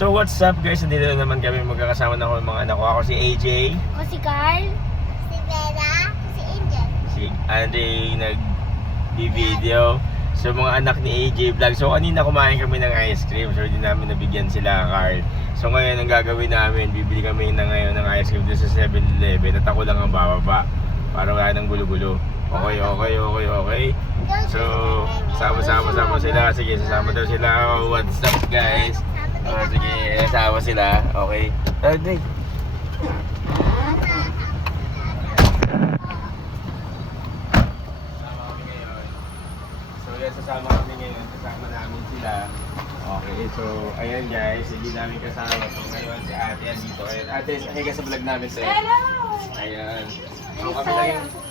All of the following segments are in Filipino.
So what's up guys, nandito na naman kami magkakasama na ako ng mga anak ko. Ako si AJ, Ako si Carl, si Bella, si Angel. si Andre nag-video. So mga anak ni AJ Vlog. So kanina kumain kami ng ice cream. So hindi namin nabigyan sila Carl. So ngayon ang gagawin namin, bibili kami na ngayon ng ice cream doon sa 7-Eleven. At ako lang ang bababa para wala nang gulo-gulo. Okay. So sama-sama sila. Sige, sasama daw sila. Oh, what's up guys? Oh, sige, sama sila. Okay. Andre. Sasama kami ngayon, kasama namin sila. Okay, so ayan guys, hindi namin kasama. So ngayon si ate dito. Ayan, ate, ka sa vlog namin sa'yo. Hello! Ayan. So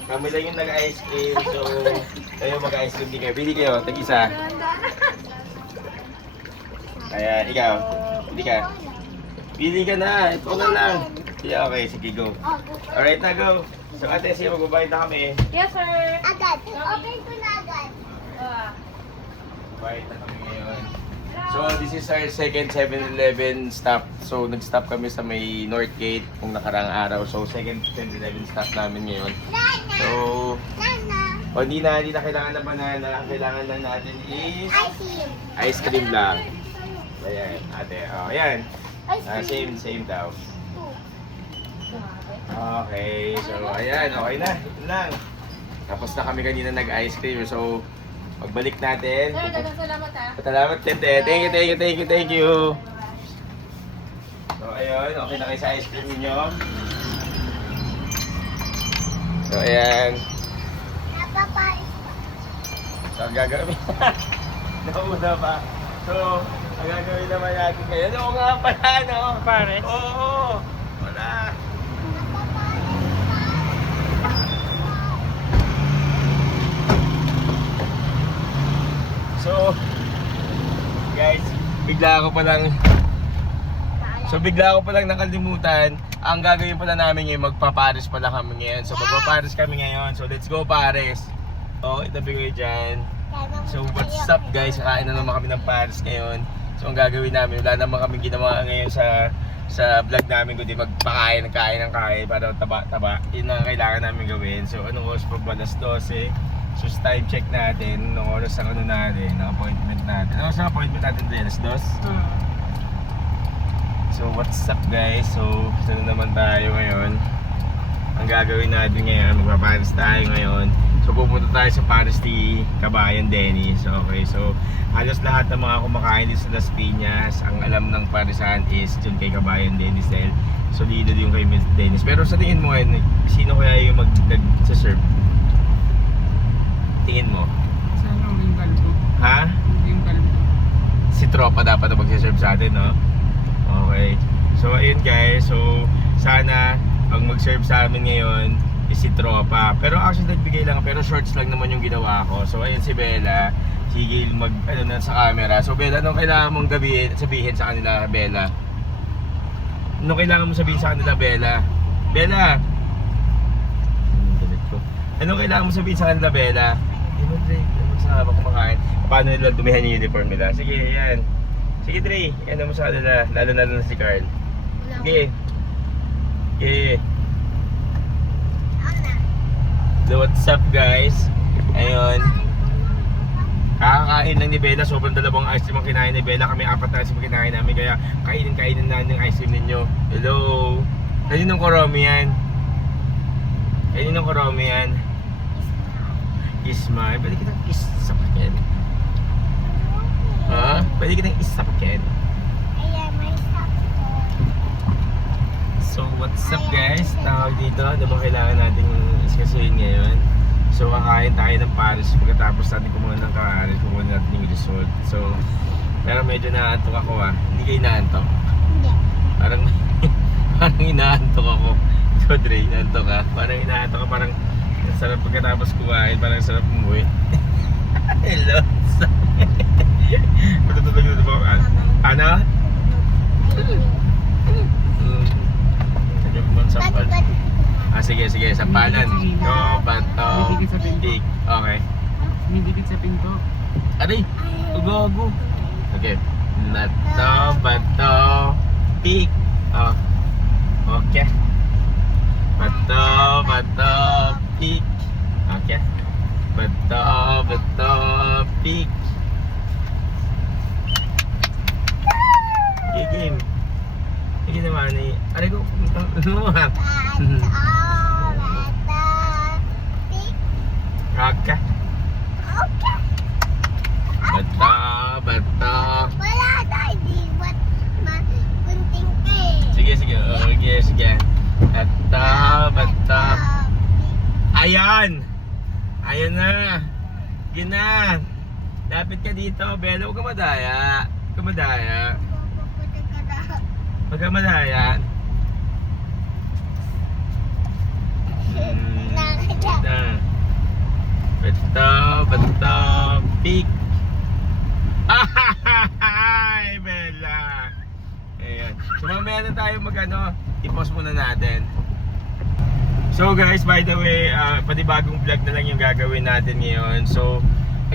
kami lang yung nag-ice cream. So kayo mag-ice cream din kayo. Bili kayo, tag-isa. Ayan, ikaw. Bili ka. Bili ka na, ito na lang. Yeah, okay, sige, go. Alright na, go. So ate, sige, magbabayad na kami. Yes, sir! Agad! Open ko na agad! Bayad na kami ngayon. So this is our second 7-Eleven stop. So nag-stop kami sa may North Gate kung nakaraang araw. So second 7-Eleven stop namin ngayon. So hindi na kailangan ng banana. Ang kailangan lang natin is ice cream lang. Ayan, ate. Oh, ayan. Same daw. Okay, so ayan, okay na. Ito lang. Tapos na kami kanina nag-ice cream. So pagbalik natin. Sir, dagang salamat ha. Salamat, Tete. Thank you. So, ayun. Okay na kayo sa ice cream ninyo. So, ayan. So, ang gagawin. Nauna pa. So, ang gagawin naman natin kayo. Oo nga pala, no? Pares? Oo. Wala. So, guys, bigla ko palang nakalimutan. Ang gagawin pala namin ngayon, magpapares pala kami ngayon. So, magpapares kami ngayon. So, let's go Pares. Oh, itabi ko dyan. So, what's up guys? Kakain na naman kami ng Pares ngayon. So, ang gagawin namin, wala naman kami ginawa ngayon sa vlog namin, kundi magpakain ng kain para taba. Yun ang kailangan namin gawin. So, anong oras pa ba? Alas 12. So time check natin, nung oras ang natin, ang appointment natin. Ano sa appointment natin din? Alas 2? So what's up guys? So saan naman tayo ngayon? Ang gagawin natin ngayon, magpaparis tayo ngayon. So pupunta tayo sa Paris ni Kabayan Dennis. Okay, so halos lahat ng mga kumakain dito sa Las Piñas, ang alam ng parisan is dyan kay Kabayan Dennis dahil solido yung kay Miss Dennis. Pero sa tingin mo ngayon, sino kaya yung mag-serve? Tingin mo? Sana yung kalbo. Ha? Yung kalbo. Si Tropa dapat na mag-serve sa atin, no? Okay. So, ayun guys. So, sana ang mag-serve sa amin ngayon is si Tropa. Pero actually, nagbigay lang. Pero shorts lang naman yung ginawa ko. So, ayun si Bella. Sige, na sa camera. So, Bella, anong kailangan mong sabihin sa kanila, Bella? Anong kailangan mong sabihin sa kanila, Bella? Bella! Anong kailangan mong sabihin sa kanila, Bella? Dre, sa habang kumakain. Paano nila dumihan yung uniform nila? Sige, yan. Sige, Dre. Ano mo sa kanila? Lalo na si Carl. Sige. So, what's up, guys? Ayun. Kakakain lang ni Bella. Sobrang dalawang ice cream ang kinain ni Bella. Kami 4 na ice cream kinain namin. Kaya kainin natin yung ice cream ninyo. Hello. Kainin ng koromi yan. Isma, pwede kitang kiss sa pakin. Ha? Pwede kitang kiss sa pakin. So what's up guys? Tawag dito, ano ba kailangan natin iskasuhin ngayon? So kakain tayo ng Paris. Pagkatapos natin kumuha ng Paris, kumuha natin yung result. So, pero medyo naantok ako ah. Hindi kayo naantok? Hindi. Parang inaantok ako. So Dre, inaantok ka? Parang inaantok ka, parang sarap pagkatapos kumain, parang sarap umuwi. Hello. Matutulog na ba? Ano? Sige, sampalan. Go, bato, stick. Okay. May dikit sa pinto. Aray, gago. Okay. Nato, bato, Sabi ko, ano mo ha? Pig. Kaka. Okay. Bata, bata. Wala na, hindi. Ba't kunting ka eh? Sige, sige. Sige. Bata, bata. Ayan! Ayan na! Yun na! Lapit ka dito, Bella. Huwag ka madaya. Huwag ka madaya. Pupunta ka na. Huwag ka madaya. Na. Bata, bata, pig. Ay, Bella! Ayan. So mamaya na tayo i-pause muna natin. So guys, by the way, panibagong vlog na lang yung gagawin natin ngayon. So,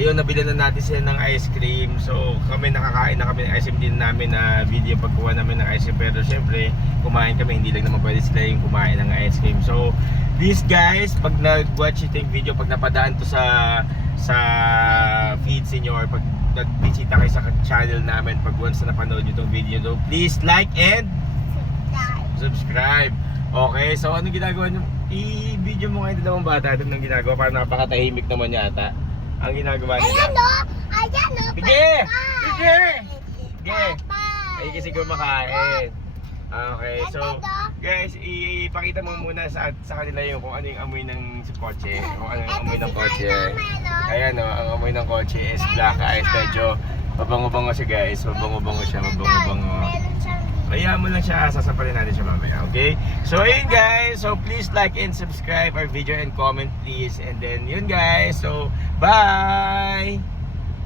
ayun, nabilan na natin sila ng ice cream. So, nakakain na kami ng ice cream din namin na video pagkuha namin ng ice cream. Pero syempre, kumain kami, hindi lang naman pwede sila yung kumain ng ice cream. So, these guys, pag nag-watch ito yung video, pag napadaan to sa feeds niyo or pag nag-bisita kayo sa channel namin, pag once na napanood nyo itong video, so please like and subscribe. Okay, so anong ginagawa nyo? I-video mo kayo dalawang bata doon ng ginagawa para napakatahimik naman yata ang ginagawa nila. Ayan o! Ayan o! Sige! Sige! Sige! Bye! Ay kasi kumakain. Okay, so guys, ipakita mo muna sa kanila yung kung ano yung amoy ng kotse. Kung ano yung amoy ng kotse. Ayan o, ang amoy ng kotse is black ice. Medyo mabango-bango siya guys. Mabango-bango siya, mabango-bango. Kaya mo lang siya, sasampalin natin siya mamaya, okay? So ayun guys, so please like and subscribe our video and comment please. And then yun guys, so bye!